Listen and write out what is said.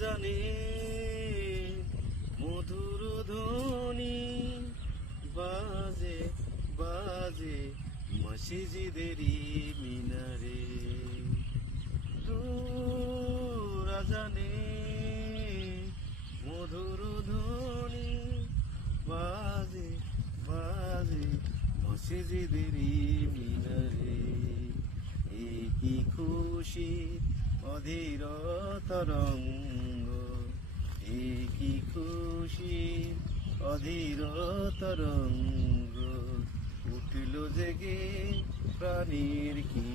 আজানে মধুর ধ্বনি বাজে বাজে মসজিদেরই মিনারে। দূর আজানে মধুর ধ্বনি বাজে বাজে মসজিদেরই মিনারে। এই কি খুশি অধীর তরঙ্গ, এই কি খুশি অধীর তরঙ্গ, উঠল জেগে প্রাণীর কি